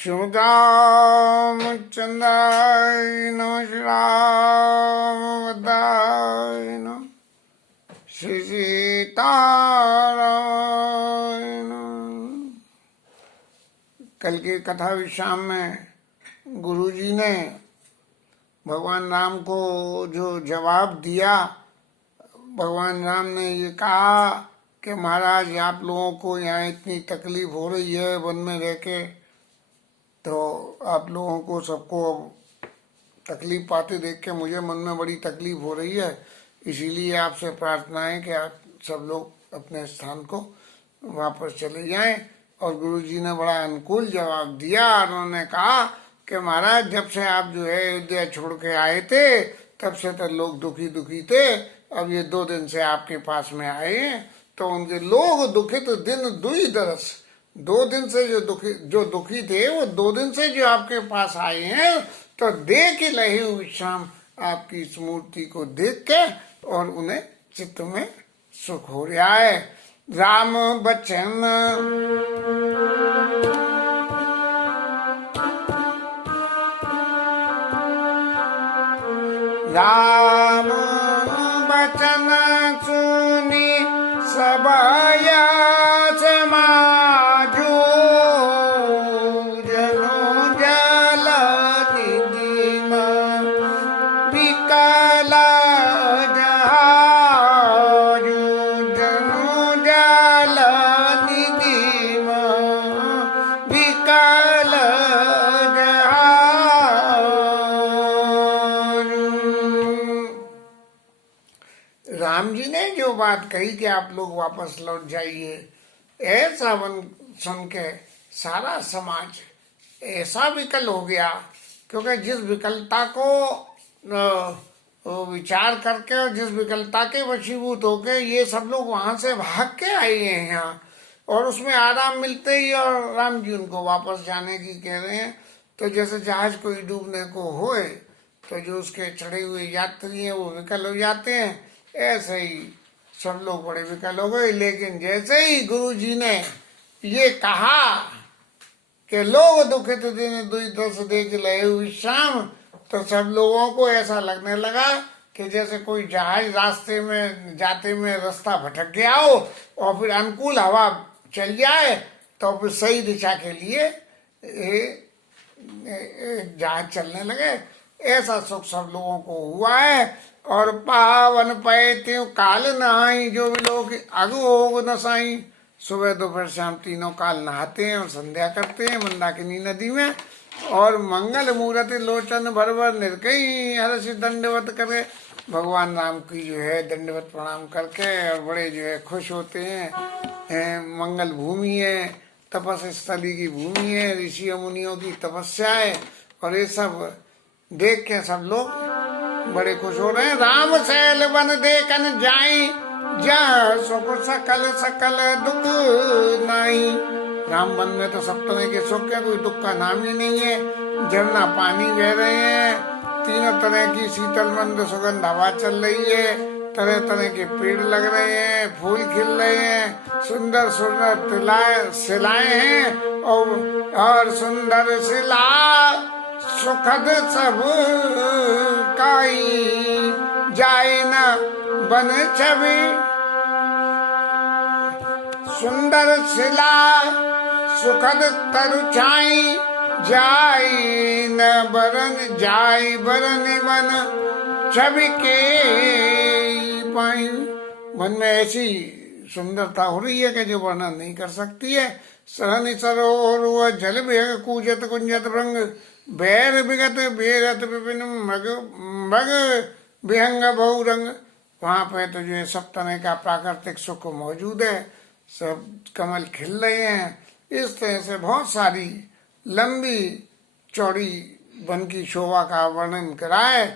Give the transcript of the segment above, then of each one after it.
श्रीरामचंद्राय नमः श्रीरामभद्राय नमः श्री सीताराय नमः। कल की कथा विश्राम में गुरुजी ने भगवान राम को जो जवाब दिया, भगवान राम ने ये कहा कि महाराज आप लोगों को यहाँ इतनी तकलीफ हो रही है वन में रह के, तो आप लोगों को सबको तकलीफ पाते देख के मुझे मन में बड़ी तकलीफ हो रही है। इसीलिए आपसे प्रार्थना है कि आप सब लोग अपने स्थान को वापस चले जाएं। और गुरुजी ने बड़ा अनुकूल जवाब दिया। उन्होंने कहा कि महाराज जब से आप जो है अयोध्या छोड़ के आए थे तब से तो लोग दुखी थे। अब ये 2 दिन से आपके पास में आए हैं तो उनके लोग दुखित दिन दुई दरस, 2 दिन से जो दुखी थे वो 2 दिन से जो आपके पास आए हैं, तो देख लहे विश्राम आपकी इस मूर्ति को देख के और उन्हें चित्त में सुख हो रहा है। राम बचन राम बचन सुनी सबया समाजो जनो जल निधिम विकल जहाजो जनो जल निधिम विकल राम जी ने जो बात कही कि आप लोग वापस लौट जाइए, ऐसा सुन के सारा समाज ऐसा विकल हो गया, क्योंकि जिस विकलता को विचार करके और जिस विकलता के वशीभूत होके ये सब लोग वहां से भाग के आए हैं यहाँ, और उसमें आराम मिलते ही और राम जी उनको वापस जाने की कह रहे हैं। तो जैसे जहाज कोई डूबने को होए तो जो उसके चढ़े हुए यात्री हैं वो विकल हो जाते हैं, ऐसे ही सब लोग बड़े विकल हो गए। लेकिन जैसे ही गुरु जी ने ये कहा कि लोग दुखित दिन दुई दस देख लहे विश्राम, तो सब लोगों को ऐसा लगने लगा कि जैसे कोई जहाज रास्ते में जाते में रास्ता भटक गया हो और फिर अनुकूल हवा चल जाए तो फिर सही दिशा के लिए जहाज चलने लगे। ऐसा सुख सब लोगों को हुआ है। और पावन पैत्यु काल नहाई, जो भी लोग अगु होग नसाई, सुबह दोपहर शाम तीनों काल नहाते हैं और संध्या करते हैं मंदाकिनी नदी में। और मंगल मूर्ति लोचन भर भर निर्कई हर्ष दंडवत करे, भगवान राम की जो है दंडवत प्रणाम करके और बड़े जो है खुश होते हैं। मंगल भूमि है, तपस स्थली की भूमि है, ऋषियों मुनियों की तपस्या है, और ये सब देख के सब लोग बड़े खुश हो रहे हैं। राम सैल वन देखन जाई, जहाँ सुख सकल सकल दुख नहीं। राम वन में तो सब तरह के सुख है, कोई दुख का नाम ही नहीं है। झरना पानी बह रहे हैं, 3 तरह की शीतल मंद सुगंध हवा चल रही है, तरह तरह के पेड़ लग रहे हैं, फूल खिल रहे हैं, सुंदर सुंदर शिलाएं हैं और सुंदर शिला सुखद सब काई, जाए न बन छवि सुंदर शिला सुखद तरु छाई, जाई न बरन जाई बरन बन छवि के पाई। मन में ऐसी सुंदरता हो रही है कि जो वर्णन नहीं कर सकती है। सहनि सरोवर जल बेग कूजत कुंजत भृंग, बैर विगत बेरत विपिन मग मग विहंग बहुरंग। वहाँ पे तो जो है सब तरह का प्राकृतिक सुख मौजूद है, सब कमल खिल रहे हैं। इस तरह से बहुत सारी लंबी चौड़ी वन की शोभा का वर्णन कराए।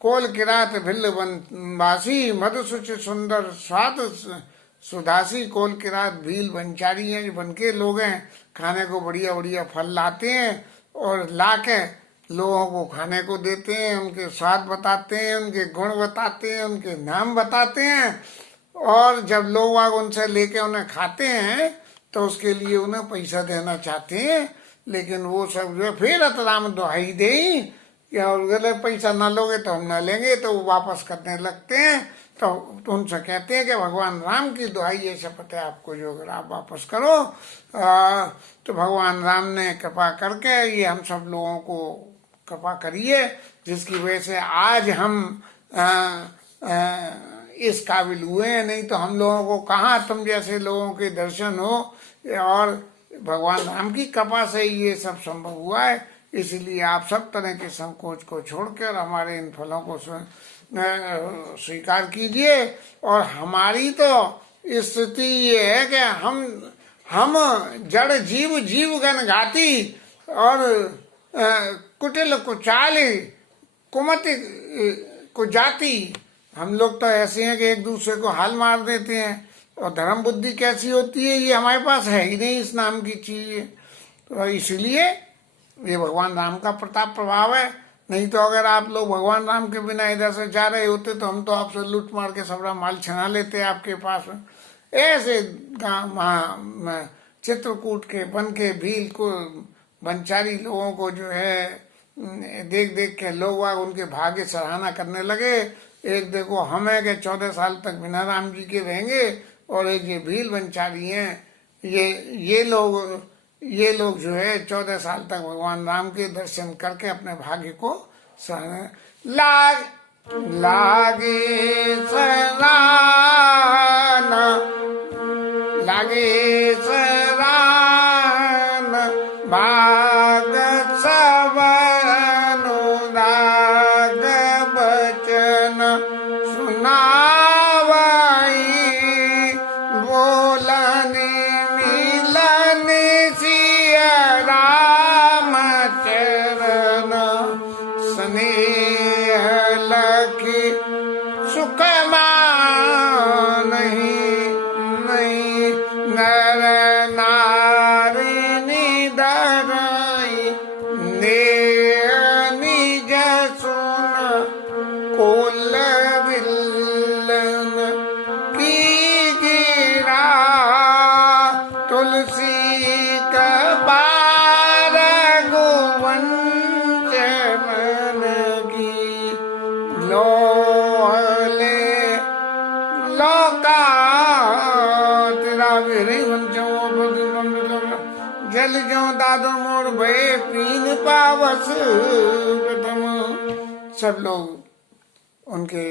कोल किरात भिल्ल वनवासी, मधुसुच सुंदर स्वाद सुधासी। कोल किरात भील वनचारी हैं, जो वन के लोग हैं, खाने को बढ़िया बढ़िया फल लाते हैं और लाके लोगों को खाने को देते हैं, उनके स्वाद बताते हैं, उनके गुण बताते हैं, उनके नाम बताते हैं। और जब लोग उनसे लेके उन्हें खाते हैं तो उसके लिए उन्हें पैसा देना चाहते हैं। लेकिन वो सब जो है फिर राम दुहाई दे कि और अगर पैसा ना लोगे तो हम ना लेंगे, तो वो वापस करने लगते हैं। तो उनसे कहते हैं कि भगवान राम की दुहाई ये शपथ है आपको, जो अगर आप वापस करो तो भगवान राम ने कृपा करके ये हम सब लोगों को कृपा करिए, जिसकी वजह से आज हम इस काबिल हुए हैं। नहीं तो हम लोगों को कहाँ तुम जैसे लोगों के दर्शन हो, और भगवान राम की कृपा से ये सब संभव हुआ है। इसलिए आप सब तरह के संकोच को छोड़कर हमारे इन फलों को स्वीकार कीजिए। और हमारी तो स्थिति ये है कि हम जड़ जीव जीवगण घाती और कुटिल कुचाली कुमति कुजाति, हम लोग तो ऐसे हैं कि एक दूसरे को हाल मार देते हैं। और धर्म बुद्धि कैसी होती है ये हमारे पास है ही नहीं, इस नाम की चीज। तो इसलिए ये भगवान राम का प्रताप प्रभाव है। नहीं तो अगर आप लोग भगवान राम के बिना इधर से जा रहे होते तो हम तो आपसे लूट मार के सबरा माल छिना लेते आपके पास। ऐसे गाँव चित्रकूट के बन के भील को बनचारी लोगों को जो है देख देख के लोग उनके भाग्य सराहना करने लगे। एक देखो हम है कि 14 साल तक बिना राम जी के रहेंगे, और एक ये भील बनचारी हैं, ये लोग जो है 14 साल तक भगवान राम के दर्शन करके अपने भाग्य को लागे सराहना, लागे सराहना भाग सब अनुराग बचन सुनावाई, बोलने मिलने सिया राम चरण, स्नेह लखी सुख नहीं नर नारी निधराई, नेह निज सुन कुल विलन की गिरा, तुलसी कबार गोवंचन की, लोहले लोका तेरा वीरे वंचो जल जो दादो मोर भय पीन पावस प्रथम। सब लोग उनके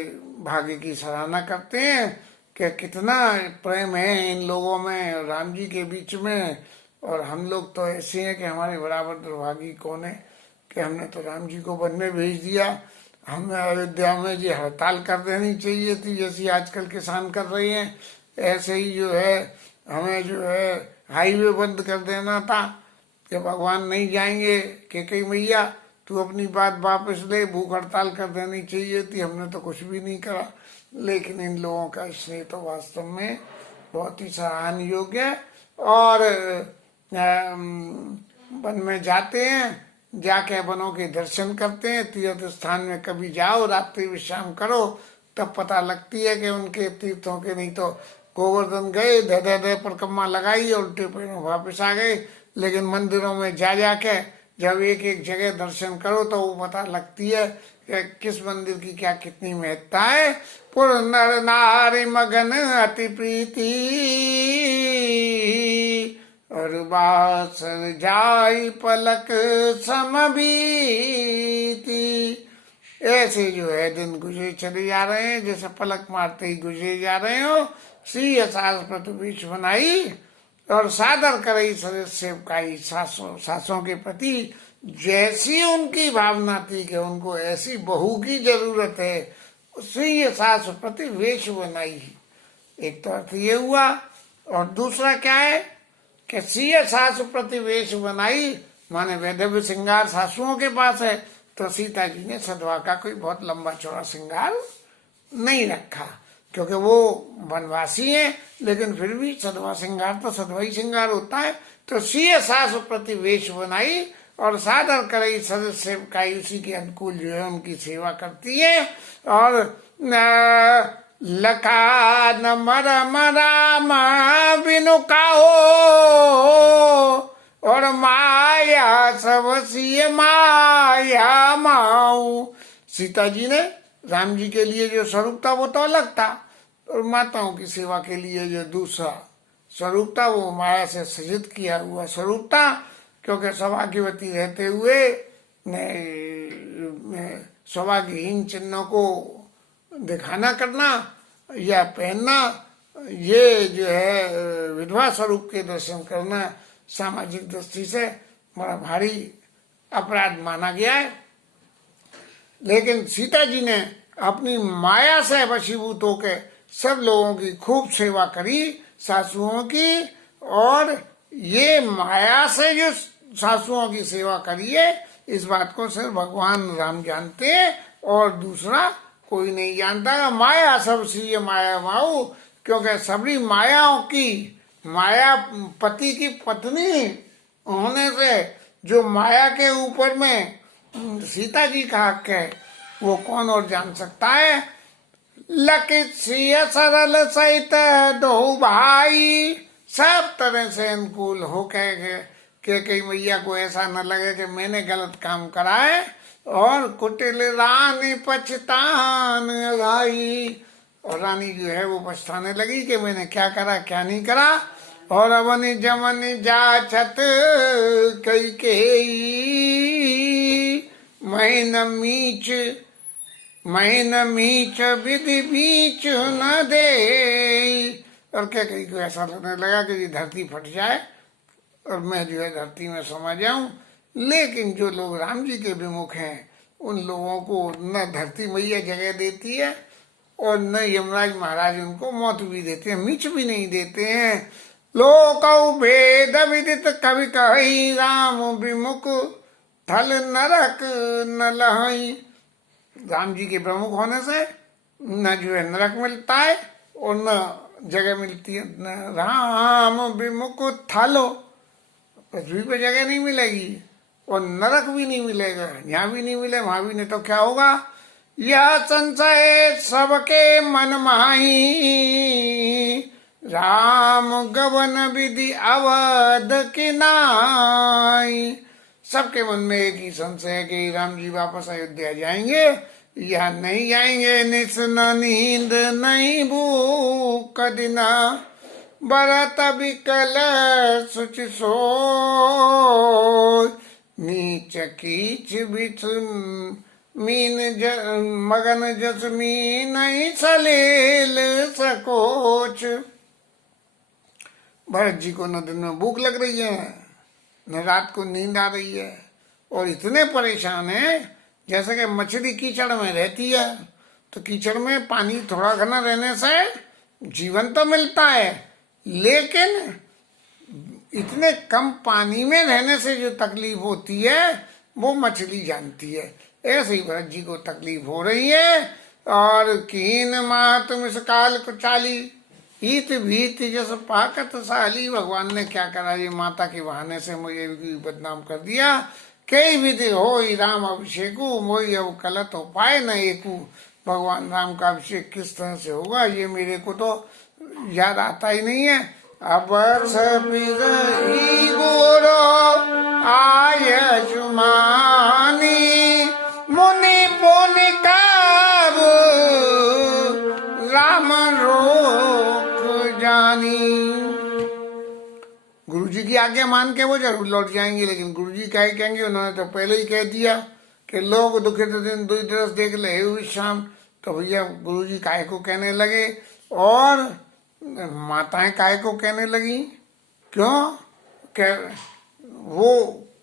भाग्य की सराहना करते हैं कि कितना प्रेम है इन लोगों में राम जी के बीच में। और हम लोग तो ऐसे हैं कि हमारे बराबर दुर्भागी कौन है कि हमने तो राम जी को वन में भेज दिया। हमें अयोध्या में जी हड़ताल कर देनी चाहिए थी, जैसी आजकल किसान कर रहे हैं। ऐसे ही जो है हमें जो है हाईवे बंद कर देना था कि भगवान नहीं जाएंगे कि कई मैया तू अपनी बात वापस ले, भूख हड़ताल कर देनी चाहिए थी। हमने तो कुछ भी नहीं करा, लेकिन इन लोगों का स्नेह तो वास्तव में बहुत ही सराहनीय योग्य है। और वन में जाते हैं, जाके वनों के दर्शन करते हैं। तीर्थ स्थान में कभी जाओ, रात्रि विश्राम करो, तब पता लगती है कि उनके तीर्थों के। नहीं तो गोवर्धन गए, धे परिक्रमा लगाई और उल्टे पैरों वापस आ गए। लेकिन मंदिरों में जा जाके जब एक एक जगह दर्शन करो तो वो पता लगती है कि किस मंदिर की क्या कितनी महत्ता है। पुर नर नारी मगन अति प्रीति, और बास जाई पलक समबीती। ऐसे जो है दिन गुजरे चले जा रहे हैं, जैसे पलक मारते ही गुजरे जा रहे हो। श्री सास प्रतिबीच बनाई और सादर करई सदस्य सेवकाई, सासों के प्रति जैसी उनकी भावना थी कि उनको ऐसी बहू की जरूरत है, श्री सास प्रति वेश बनाई। एक तो अर्थ ये हुआ, और दूसरा क्या है कि श्री सास प्रति वेश बनाई माने वैधव्य श्रृंगार सासुओं के पास है। तो सीता जी ने सधवा का कोई बहुत लंबा चौड़ा श्रृंगार नहीं रखा, क्योंकि वो वनवासी है, लेकिन फिर भी सधवा श्रृंगार तो सधवा ही श्रृंगार होता है। तो सीय सास प्रति वेश बनाई और सादर करई सदस्य सेवकाई, उसी के अनुकूल जो है उनकी सेवा करती है। और लखा न मर मराम बिनु काहो, और माया सब सिय माया माऊ। सीता जी ने राम जी के लिए जो स्वरूप था वो तो अलग था, और माताओं की सेवा के लिए जो दूसरा स्वरूप था वो माया से सृजित किया हुआ स्वरूप था। क्योंकि सौभाग्यवती रहते हुए सौभाग्यहीन चिन्हों को दिखाना करना या पहनना, ये जो है विधवा स्वरूप के दर्शन करना सामाजिक दृष्टि से बड़ा भारी अपराध माना गया है। लेकिन सीता जी ने अपनी माया से वशीभूत होकर सब लोगों की खूब सेवा करी, सासुओं की, और ये माया से जो सासुओं की सेवा करी है इस बात को सिर्फ भगवान राम जानते हैं और दूसरा कोई नहीं जानता। माया सब सी माया माऊ, क्योंकि सभी मायाओं की माया पति की पत्नी होने से जो माया के ऊपर में सीता जी का हक है वो कौन और जान सकता है। लकित सिय सरल सहित दो भाई, सब तरह से अनुकूल हो के कई मैया को ऐसा न लगे कि मैंने गलत काम करा है, और कुटिल रानी पछतान भाई, और रानी जो है वो पछताने लगी कि मैंने क्या करा क्या नहीं करा। और अवनि जमन जाछत कई के महीन मीच विधि बीच न दे। और क्या कहीं को ऐसा लगने लगा कि ये धरती फट जाए और मैं जो है धरती में समा जाऊं। लेकिन जो लोग राम जी के विमुख हैं उन लोगों को न धरती मैया जगह देती है और न यमराज महाराज उनको मौत भी देते हैं, मीच भी नहीं देते हैं। लोकौ भेद विदित कवि कहि, राम विमुख थल नरक न लहई। राम जी के प्रमुख होने से न जो है नरक मिलता है और न जगह मिलती है। न राम विमुख थालो, पृथ्वी पे जगह नहीं मिलेगी और नरक भी नहीं मिलेगा, यहाँ भी नहीं मिले वहां भी नहीं, तो क्या होगा। यह संशय सबके मन माही, राम गवन विधि अवध की नाई। सबके मन में एक ही संशय है कि राम जी वापस अयोध्या जाएंगे या नहीं जाएंगे। निस न नींद नहीं भूख दिना, बरत बिकल सुचि सो, नीच कीच बिच मीन मगन जसमी नहीं सलेल सकोच। भरत जी को न दिन में भूख लग रही है न रात को नींद आ रही है, और इतने परेशान हैं जैसे कि मछली कीचड़ में रहती है। तो कीचड़ में पानी थोड़ा घना रहने से जीवन तो मिलता है, लेकिन इतने कम पानी में रहने से जो तकलीफ होती है वो मछली जानती है। ऐसे ही भरत जी को तकलीफ हो रही है। और कीन माह तुम इस काल को चाली, ईत भीत जस पाकत साली। भगवान ने क्या करा, ये माता के बहाने से मुझे भी बदनाम कर दिया। कई विधि हो राम अभिषेकु, मोई अब कलत हो पाए न एकू। भगवान राम का अभिषेक किस तरह से होगा ये मेरे को तो याद आता ही नहीं है। अब गोरो आय जुमानी, मुनि पुनि कार राम रोक जानी। गुरु जी की आज्ञा मान के वो जरूर लौट जाएंगे, लेकिन गुरु जी क्या कहेंगे, उन्होंने तो पहले ही कह दिया कि लोग दुखित दिन दुई दरस देख ले हुई शाम। तो भैया गुरु जी काय को कहने लगे और माताएं काय को कहने लगी, क्यों वो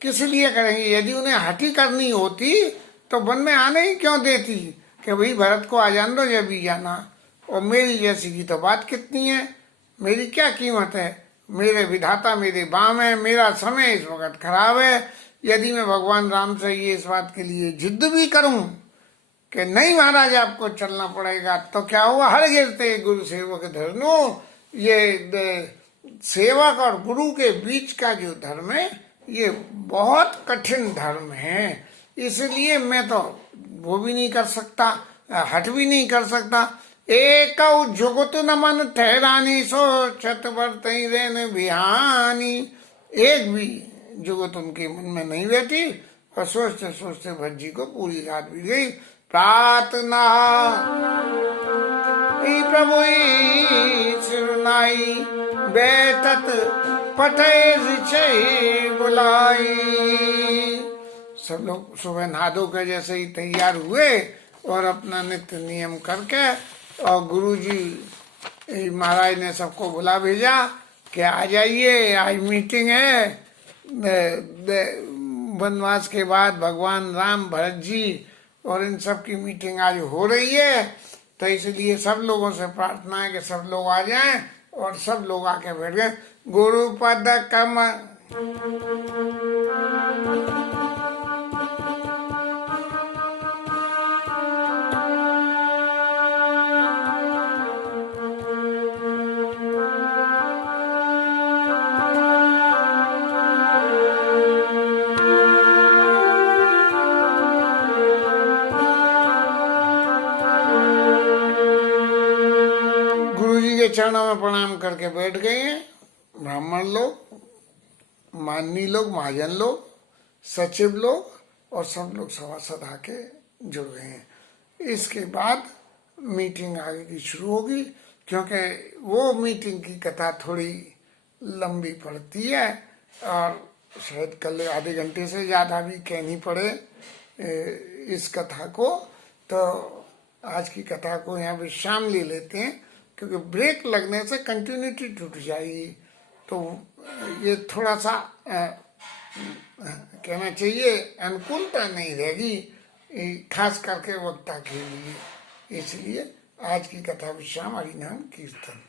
किस लिए करेंगी। यदि उन्हें हठी करनी होती तो वन में आने ही क्यों देती कि भाई भरत को आ जान दो जब भी जाना। और मेरी जैसी की तो बात कितनी है, मेरी क्या कीमत है, मेरे विधाता मेरे बाम है, मेरा समय इस वक्त खराब है। यदि मैं भगवान राम से ये इस बात के लिए जिद भी करूं कि नहीं महाराज आपको चलना पड़ेगा, तो क्या हुआ, हर गिरते गुरु सेवक धर्मो। ये सेवक और गुरु के बीच का जो धर्म है ये बहुत कठिन धर्म है, इसलिए मैं तो वो भी नहीं कर सकता, हट भी नहीं कर सकता। एक जुगत न मन ठहरानी, सो छत बरतई रेन बिहानी। एक भी जुगत उनके मन में नहीं बैठी और सोचते सोचते भट्ट जी को पूरी रात बीत गई। प्रार्थना प्रभु सिरनाई बैठत पटे बुलाई। सब लोग सुबह नहा धो कर जैसे ही तैयार हुए और अपना नित्य नियम करके, और गुरुजी महाराज ने सबको बुला भेजा कि आ जाइए, आज मीटिंग है। वनवास के बाद भगवान राम, भरत जी और इन सब की मीटिंग आज हो रही है, तो इसलिए सब लोगों से प्रार्थना है कि सब लोग आ जाएं। और सब लोग आके बैठ गए। गुरुपद कमल के चरणों में प्रणाम करके बैठ गए हैं। ब्राह्मण लोग, माननी लोग, महाजन लोग, सचिव लोग और सब लोग सभासद आके जुड़ गए हैं। इसके बाद मीटिंग आगे की शुरू होगी, क्योंकि वो मीटिंग की कथा थोड़ी लंबी पड़ती है और शायद कल आधे घंटे से ज्यादा भी कहनी पड़े इस कथा को। तो आज की कथा को यहाँ विश्राम ले लेते हैं, क्योंकि ब्रेक लगने से कंटिन्यूटी टूट जाएगी। तो ये थोड़ा सा कहना चाहिए अनुकूलता नहीं रहेगी, खास करके वक्ता के लिए। इसलिए आज की कथा विश्राम, हरिनाम कीर्तन।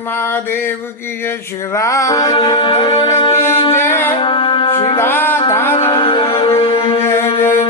महादेव की जय, श्री राज की जय, श्री राधा की जय।